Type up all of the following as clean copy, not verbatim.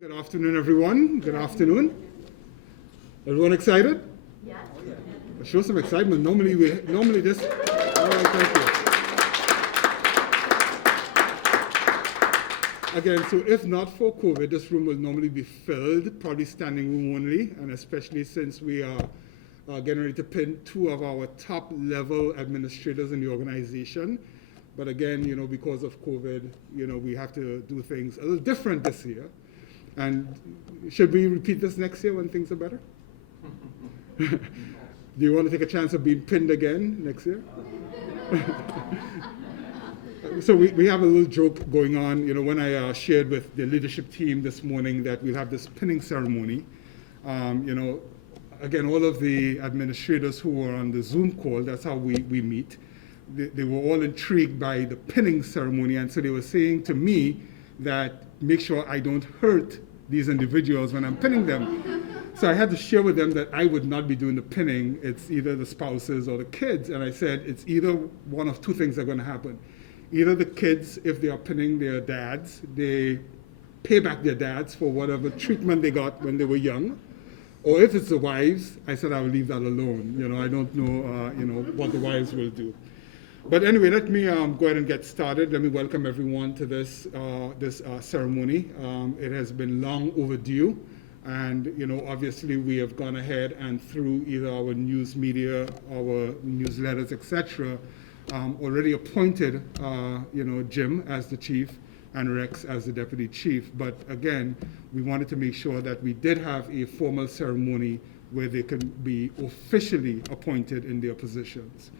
Good afternoon, everyone. Good afternoon. Everyone excited? Yes. Show some excitement. Normally this. All right, thank you. Again, so if not for COVID, this room will normally be filled, probably standing room only, and especially since we are getting ready to pin two of our top level administrators in the organization. But again, because of COVID, we have to do things a little different this year. And should we repeat this next year when things are better? Do you want to take a chance of being pinned again next year? So we have a little joke going on. When I shared with the leadership team this morning that we'll have this pinning ceremony, again, all of the administrators who were on the Zoom call, that's how we meet. They were all intrigued by the pinning ceremony, and so they were saying to me that make sure I don't hurt these individuals when I'm pinning them. So I had to share with them that I would not be doing the pinning. It's either the spouses or the kids. And I said it's either one of two things are going to happen. Either the kids, if they are pinning their dads, they pay back their dads for whatever treatment they got when they were young. Or if it's the wives, I said I will leave that alone. I don't know, what the wives will do. But anyway, let me go ahead and get started. Let me welcome everyone to this ceremony. It has been long overdue, and obviously we have gone ahead and through either our news media, our newsletters, etc., already appointed Jim as the chief and Rex as the deputy chief. But again, we wanted to make sure that we did have a formal ceremony where they can be officially appointed in their positions.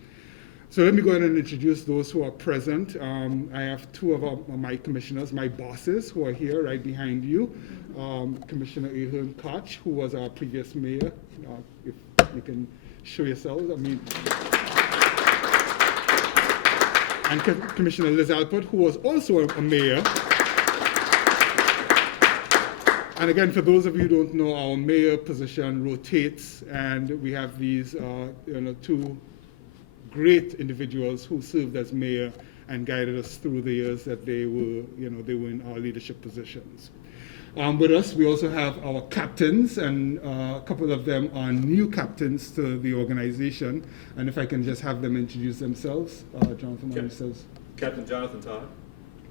So let me go ahead and introduce those who are present. I have two of my commissioners, my bosses, who are here right behind you. Commissioner Ahearn-Koch, who was our previous mayor. If you can show yourselves, and Commissioner Liz Alpert, who was also a mayor. And again, for those of you who don't know, our mayor position rotates, and we have these two great individuals who served as mayor and guided us through the years that they were in our leadership positions. With us, we also have our captains, and a couple of them are new captains to the organization. And if I can just have them introduce themselves. Jonathan, why yourselves? Captain Jonathan Todd.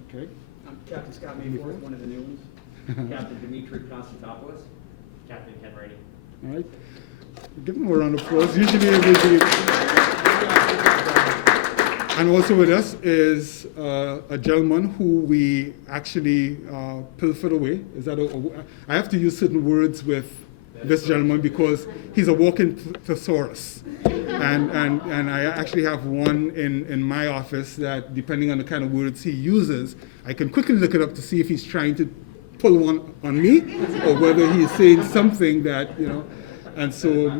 Okay. I'm Captain Scott Mayforth, one of the new ones. Captain Dimitri Konstantopoulos. Captain Ken Brady. All right. Give them a round of applause. Usually. And also with us is a gentleman who we actually pilfered away. I have to use certain words with this gentleman because he's a walking thesaurus. And I actually have one in my office that, depending on the kind of words he uses, I can quickly look it up to see if he's trying to pull one on me or whether he's saying something that, And so,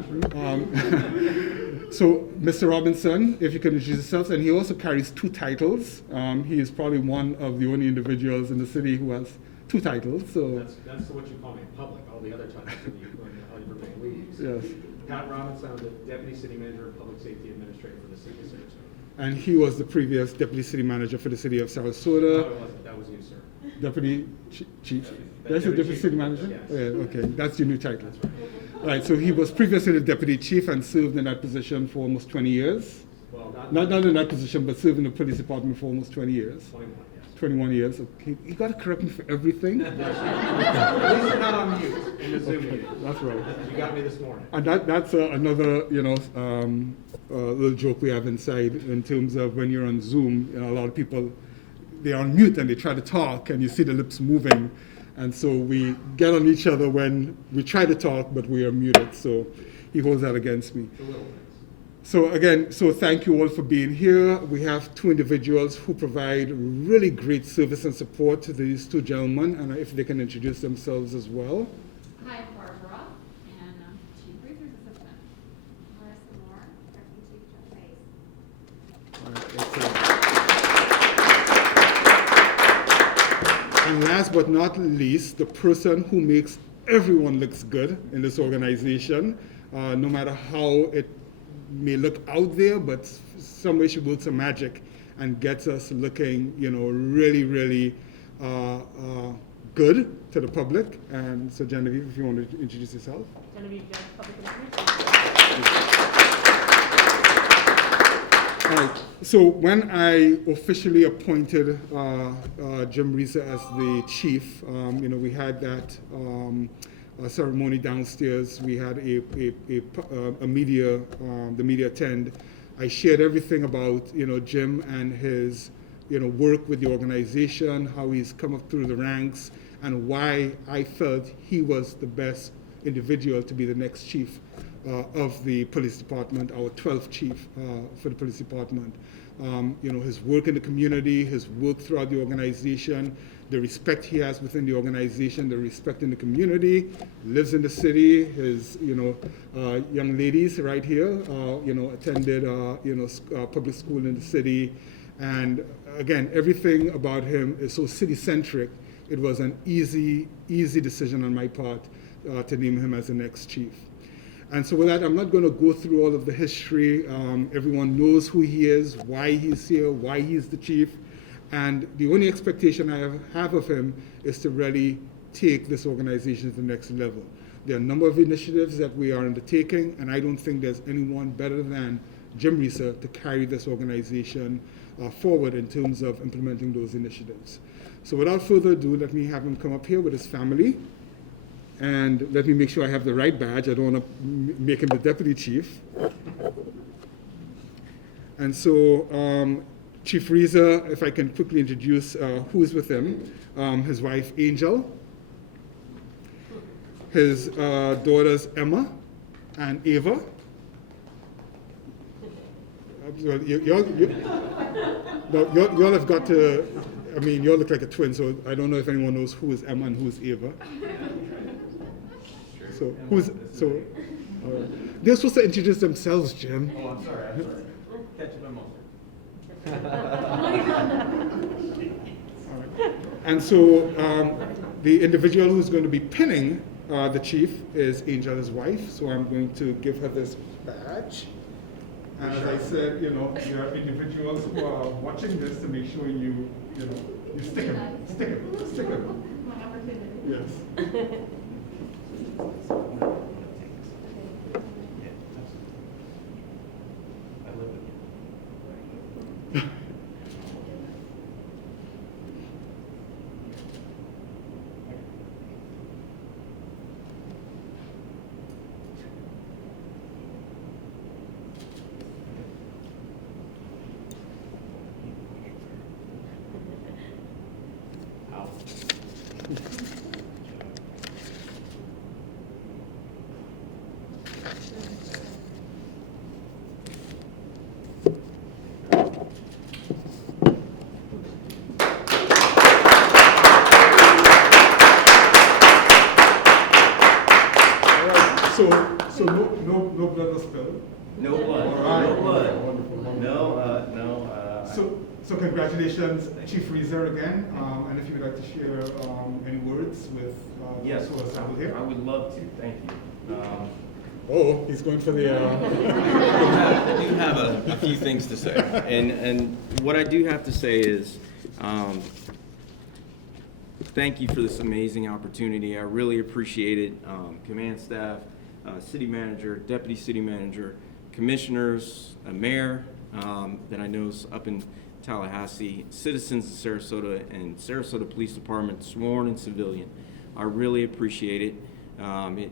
so Mr. Robinson, if you can introduce yourself, and he also carries two titles. He is probably one of the only individuals in the city who has two titles. So that's what you call me in public. All the other titles are everybody leaves. yes. Pat Robinson, I'm the Deputy City Manager and Public Safety Administrator for the City of Sarasota. And he was the previous Deputy City Manager for the city of No, Sarasota. it wasn't. That was you, sir. Deputy Chief. That's the Deputy City Manager? Yes. Oh, yeah, okay, that's your new title. That's right. Right, so he was previously the Deputy Chief and served in that position for almost 20 years. Well, Not in that position, but served in the police department for almost 20 years. 21, yes. 21 years. Okay. You got to correct me for everything. At least you're not on mute in the Zoom meeting. That's right. You got me this morning. And that's another, little joke we have inside in terms of when you're on Zoom. A lot of people, they're on mute and they try to talk, and you see the lips moving. And so we get on each other when we try to talk, but we are muted. So he holds that against me. The little things. So again, thank you all for being here. We have two individuals who provide really great service and support to these two gentlemen, and if they can introduce themselves as well. Hi, I'm Barbara, and I'm Chief Rieser's assistant. Marissa Moore, Deputy Chief Troche. All right, excellent. And last but not least, the person who makes everyone looks good in this organization, no matter how it may look out there, but some way she works some magic and gets us looking, really, really good to the public. And so Genevieve, if you want to introduce yourself. Genevieve Judge, Public Information. All right. So when I officially appointed Jim Rieser as the chief, we had that ceremony downstairs. We had a media, the media attend. I shared everything about Jim and his work with the organization, how he's come up through the ranks, and why I felt he was the best individual to be the next chief of the police department, our 12th chief for the police department. His work in the community, his work throughout the organization, the respect he has within the organization, the respect in the community, lives in the city. His, young ladies right here, attended, public school in the city. And again, everything about him is so city-centric. It was an easy decision on my part to name him as the next chief. And so with that, I'm not going to go through all of the history. Everyone knows who he is, why he's here, why he's the chief. And the only expectation I have of him is to really take this organization to the next level. There are a number of initiatives that we are undertaking, and I don't think there's anyone better than Jim Rieser to carry this organization forward in terms of implementing those initiatives. So without further ado, let me have him come up here with his family. And let me make sure I have the right badge. I don't want to make him the deputy chief. And so Chief Rieser, if I can quickly introduce who's with him. His wife, Angel. His daughters, Emma and Ava. Y'all have got to, y'all look like a twin, so I don't know if anyone knows who is Emma and who is Ava. They're supposed to introduce themselves, Jim. Oh, I'm sorry. Catching my moment. And so the individual who's going to be pinning the chief is Angel, his wife. So I'm going to give her this badge. And as I said, there are individuals who are watching this to make sure you stick it. My opportunity. Yes. So no blood was spilled. No blood. All right. No blood. Wonderful. No. So congratulations, Chief Rieser, again. And if you would like to share any words with Yes, those who are assembled here. I would love to. Thank you. Oh, he's going for the. I do have a few things to say, and what I do have to say is, thank you for this amazing opportunity. I really appreciate it. Command staff, city manager, deputy city manager, commissioners, a mayor that I know is up in Tallahassee, citizens of Sarasota, and Sarasota Police Department, sworn and civilian. I really appreciate it.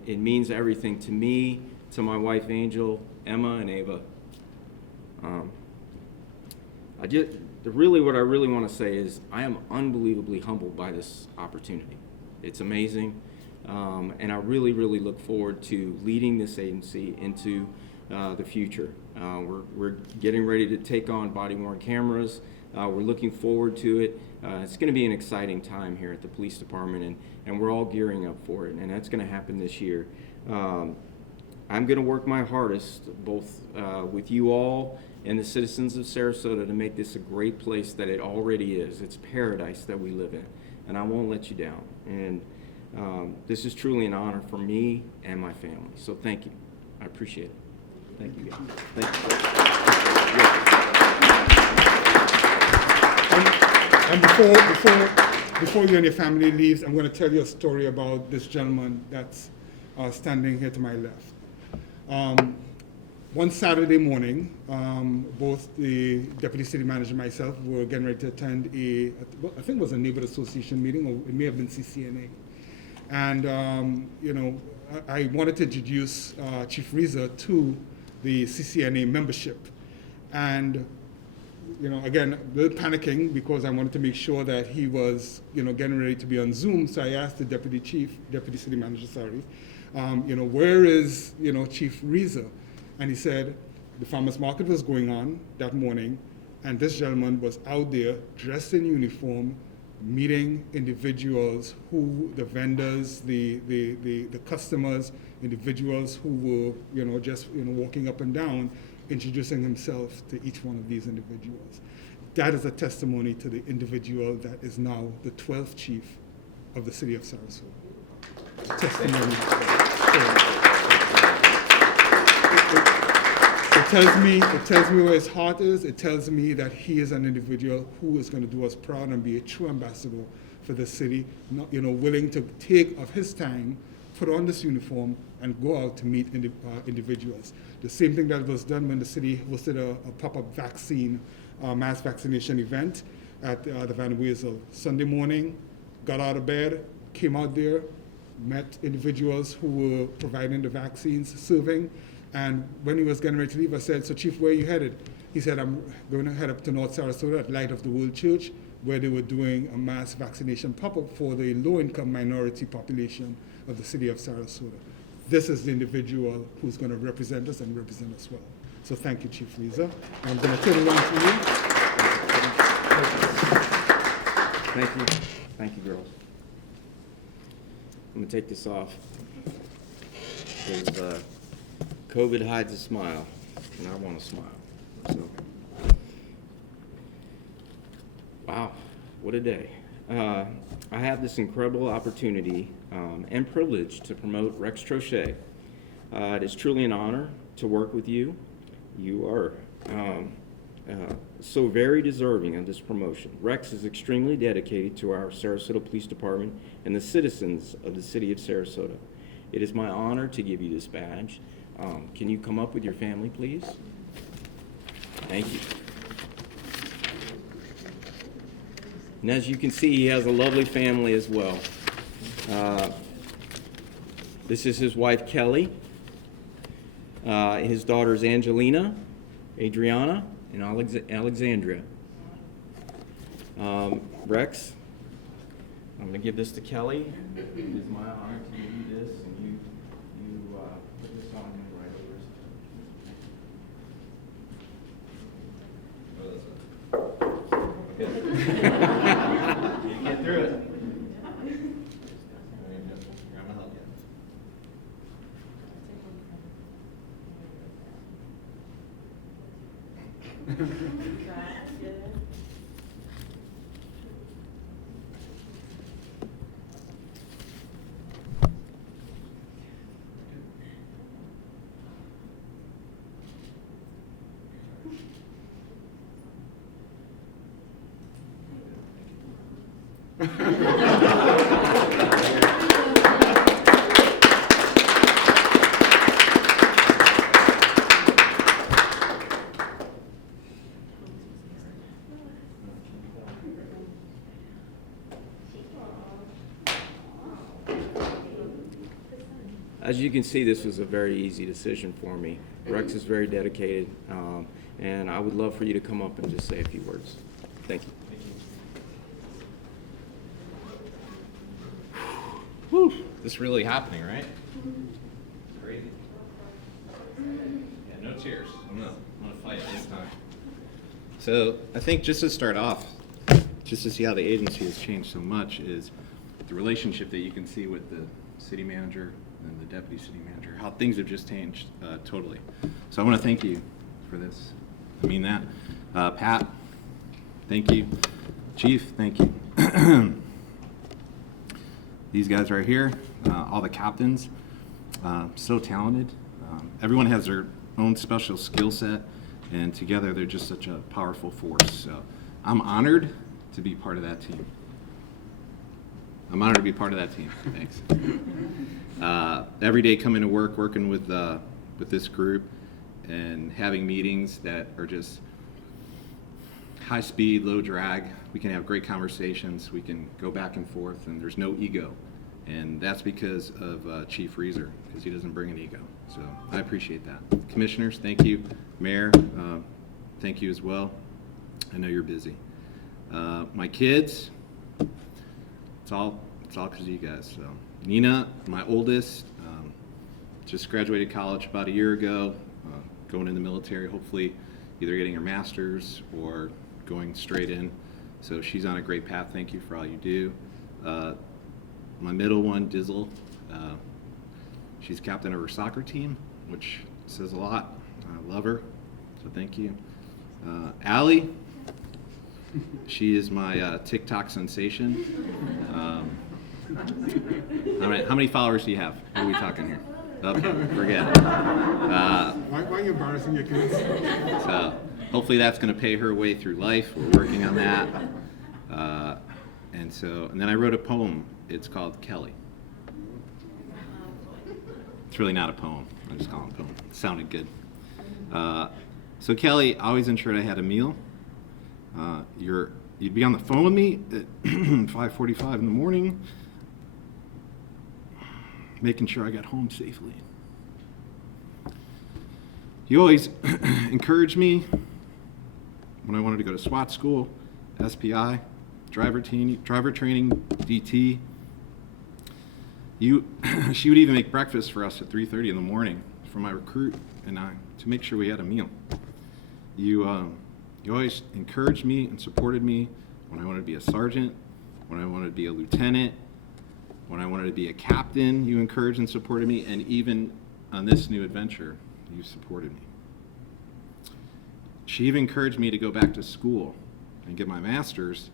It means everything to me, to my wife Angel, Emma, and Ava. What I really want to say is I am unbelievably humbled by this opportunity. It's amazing, and I really look forward to leading this agency into the future. We're getting ready to take on body-worn cameras. We're looking forward to it. It's going to be an exciting time here at the police department, and we're all gearing up for it, and that's going to happen this year. I'm going to work my hardest, both with you all and the citizens of Sarasota, to make this a great place that it already is. It's paradise that we live in, and I won't let you down. And this is truly an honor for me and my family. So thank you. I appreciate it. Thank you, guys. Thank you. And before you and your family leaves, I'm going to tell you a story about this gentleman that's standing here to my left. One Saturday morning, both the deputy city manager and myself were getting ready to attend I think it was a neighborhood association meeting, or it may have been CCNA. And, I wanted to introduce Chief Rieser to the CCNA membership. And, again, a little panicking because I wanted to make sure that he was, getting ready to be on Zoom. So I asked the deputy city manager, where is, Chief Rieser? And he said the farmers market was going on that morning, and this gentleman was out there dressed in uniform, meeting individuals who, the vendors, the customers, individuals who were, just, walking up and down, introducing himself to each one of these individuals. That is a testimony to the individual that is now the 12th chief of the city of Sarasota. Testimony. It tells me where his heart is. It tells me that he is an individual who is going to do us proud and be a true ambassador for the city, willing to take of his time, put on this uniform, and go out to meet individuals. The same thing that was done when the city hosted a pop-up vaccine, mass vaccination event at the Van Wezel. Sunday morning, got out of bed, came out there, met individuals who were providing the vaccines, serving. And when he was getting ready to leave, I said, "So Chief, where are you headed?" He said, "I'm going to head up to North Sarasota at Light of the World Church, where they were doing a mass vaccination pop-up for the low-income minority population of the city of Sarasota." This is the individual who's going to represent us and represent us well. So thank you, Chief Rieser. I'm going to turn it on to you. Thank you. Thank you, girls. I'm going to take this off. Because COVID hides a smile, and I want to smile. So, wow, what a day. I have this incredible opportunity and privilege to promote Rex Troche. It is truly an honor to work with you. You are so very deserving of this promotion. Rex is extremely dedicated to our Sarasota Police Department and the citizens of the city of Sarasota. It is my honor to give you this badge. Can you come up with your family, please? Thank you. And as you can see, he has a lovely family as well. This is his wife, Kelly. His daughters, Angelina, Adriana, and Alexandria. Rex, I'm going to give this to Kelly. It is my honor to give you this, and you put this on him right over his head. You get through it. I'm going to help you. As you can see, this was a very easy decision for me. Rex is very dedicated, and I would love for you to come up and just say a few words. Thank you. Whew. This is really happening, right? It's crazy. Yeah, no cheers. I'm gonna fight this time. So I think just to start off, just to see how the agency has changed so much, is the relationship that you can see with the city manager and the deputy city manager, how things have just changed totally. So I want to thank you for this. I mean that. Pat, thank you. Chief, thank you. These guys right here, all the captains, so talented. Everyone has their own special skill set, and together they're just such a powerful force. So I'm honored to be part of that team. I'm honored to be part of that team. Thanks. Every day coming to work, working with this group and having meetings that are just high speed, low drag. We can have great conversations. We can go back and forth, and there's no ego. And that's because of Chief Rieser, because he doesn't bring an ego. So I appreciate that. Commissioners, thank you. Mayor, thank you as well. I know you're busy. My kids, it's all because of you guys. So Nina, my oldest, just graduated college about a year ago, going in the military, hopefully either getting her master's or going straight in. So she's on a great path. Thank you for all you do. My middle one, Dizzle, she's captain of her soccer team, which says a lot. I love her, so thank you. Allie, she is my TikTok sensation. How many followers do you have? What are we talking here? Okay, forget it. Why are you embarrassing your kids? So hopefully that's going to pay her way through life. We're working on that. And then I wrote a poem. It's called Kelly. It's really not a poem. I just call it a poem. It sounded good. So Kelly always ensured I had a meal. You'd be on the phone with me at 5:45 in the morning, making sure I got home safely. You always encouraged me when I wanted to go to SWAT school, SPI, driver training, DT. She would even make breakfast for us at 3:30 in the morning for my recruit and I to make sure we had a meal. You always encouraged me and supported me when I wanted to be a sergeant, when I wanted to be a lieutenant, when I wanted to be a captain. You encouraged and supported me, and even on this new adventure, you supported me. She even encouraged me to go back to school and get my master's,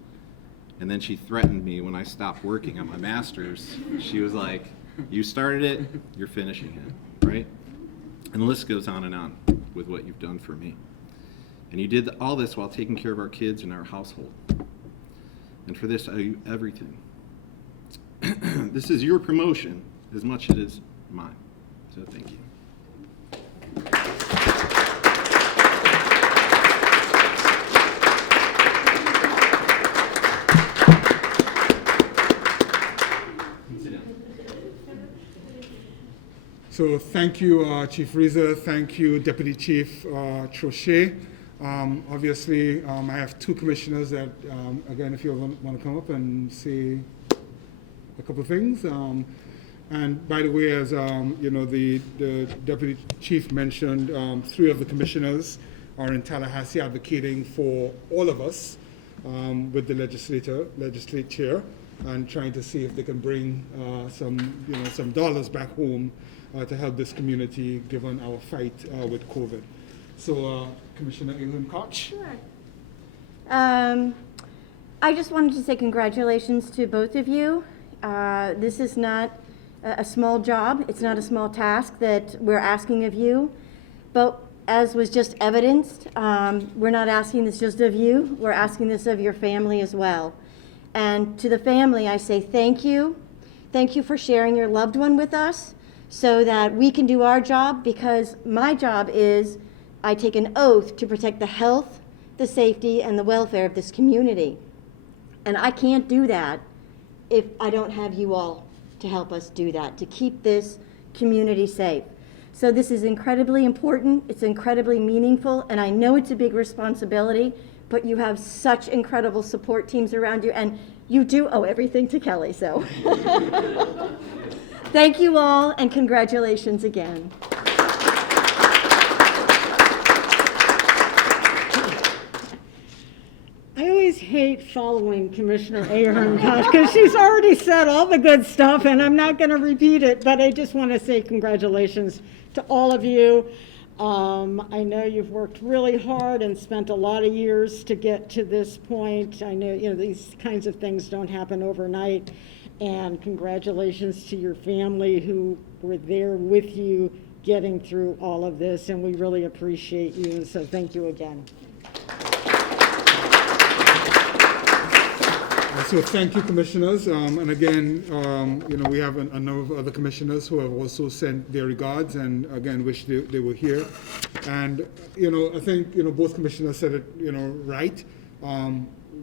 and then she threatened me when I stopped working on my master's. She was like, you started it, you're finishing it, right? And the list goes on and on with what you've done for me. And you did all this while taking care of our kids and our household. And for this, I owe you everything. This is your promotion as much as it is mine. So thank you. So thank you, Chief Rieser. Thank you, Deputy Chief Troche. Obviously, I have two commissioners that, again, if you want to come up and say a couple of things. And by the way, as you know, the Deputy Chief mentioned, three of the commissioners are in Tallahassee advocating for all of us with the legislature and trying to see if they can bring some dollars back home to help this community given our fight with COVID. So, Commissioner Ahearn-Koch. Sure. I just wanted to say congratulations to both of you. This is not a small job. It's not a small task that we're asking of you. But as was just evidenced, we're not asking this just of you. We're asking this of your family as well. And to the family, I say thank you. Thank you for sharing your loved one with us so that we can do our job, because my job is I take an oath to protect the health, the safety, and the welfare of this community. And I can't do that if I don't have you all to help us do that, to keep this community safe. So this is incredibly important, it's incredibly meaningful, and I know it's a big responsibility, but you have such incredible support teams around you, and you do owe everything to Kelly, so. Thank you all, and congratulations again. I always hate following Commissioner Ahearn-Koch because she's already said all the good stuff and I'm not going to repeat it, but I just want to say congratulations to all of you. I know you've worked really hard and spent a lot of years to get to this point. I know, these kinds of things don't happen overnight, and congratulations to your family who were there with you getting through all of this, and we really appreciate you, so thank you again. So thank you, commissioners. And again, we have a number of other commissioners who have also sent their regards and again, wish they were here. And, I think, both commissioners said it, right.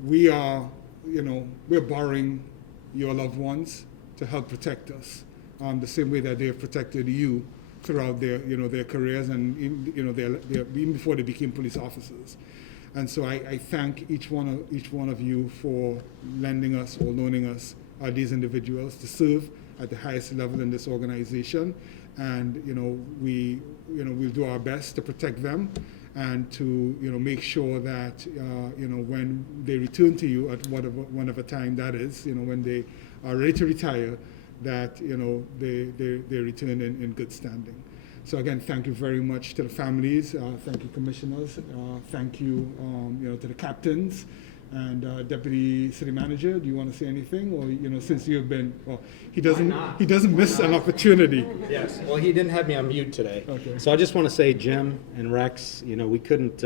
We are, we're borrowing your loved ones to help protect us, the same way that they have protected you throughout their, their careers and, even before they became police officers. And so I thank each one of you for lending us or loaning us these individuals to serve at the highest level in this organization. And we'll do our best to protect them and to make sure that when they return to you at whatever time that is, when they are ready to retire, that they return in good standing. So again, thank you very much to the families. Thank you, commissioners. Thank you, to the captains and Deputy City Manager. Do you want to say anything, or since you have been? Well, he doesn't miss an opportunity. Yes, well, he didn't have me on mute today. Okay. So I just want to say, Jim and Rex, we couldn't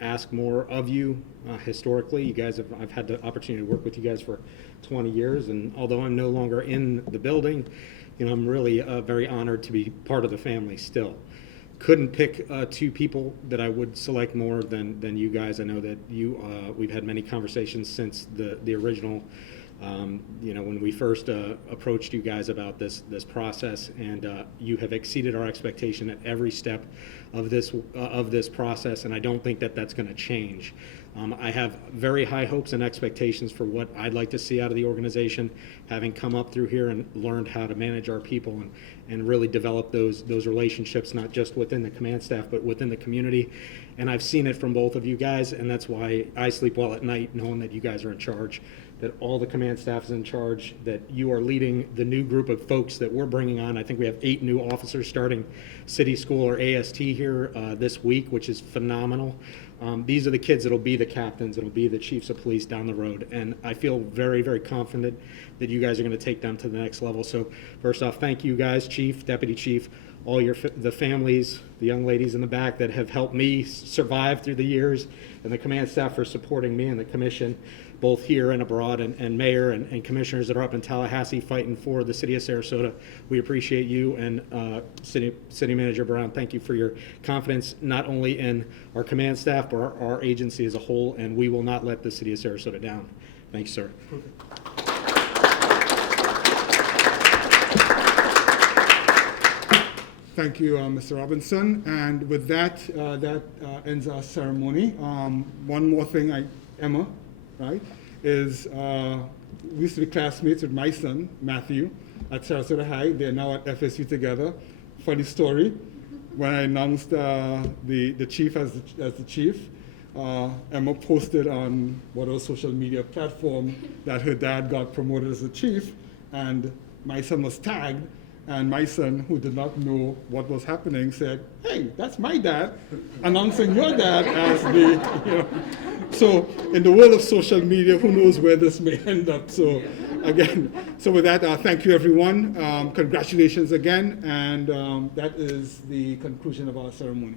ask more of you historically. You guys I've had the opportunity to work with you guys for 20 years, and although I'm no longer in the building, I'm really very honored to be part of the family still. Couldn't pick two people that I would select more than you guys. I know that we've had many conversations since the original, when we first approached you guys about this process, and you have exceeded our expectation at every step of this process, and I don't think that that's going to change. I have very high hopes and expectations for what I'd like to see out of the organization, having come up through here and learned how to manage our people and really develop those relationships, not just within the command staff, but within the community. And I've seen it from both of you guys, and that's why I sleep well at night knowing that you guys are in charge, that all the command staff is in charge, that you are leading the new group of folks that we're bringing on. I think we have 8 new officers starting city school or AST here this week, which is phenomenal. These are the kids that'll be the captains, that'll be the chiefs of police down the road. And I feel very, very confident that you guys are going to take them to the next level. So first off, thank you guys, Chief, Deputy Chief, all the families, the young ladies in the back that have helped me survive through the years, and the command staff for supporting me, and the commission, both here and abroad, and mayor and commissioners that are up in Tallahassee fighting for the city of Sarasota. We appreciate you, and City Manager Brown, thank you for your confidence, not only in our command staff, but our agency as a whole, and we will not let the city of Sarasota down. Thanks, sir. Thank you, Mr. Robinson. And with that, that ends our ceremony. One more thing, Emma, right, is we used to be classmates with my son, Matthew, at Sarasota High. They're now at FSU together. Funny story, when I announced the chief as the chief, Emma posted on whatever social media platform that her dad got promoted as the chief, and my son was tagged. And my son, who did not know what was happening, said, "Hey, that's my dad," announcing your dad as the, So in the world of social media, who knows where this may end up. So again, so with that, thank you, everyone. Congratulations again. And that is the conclusion of our ceremony.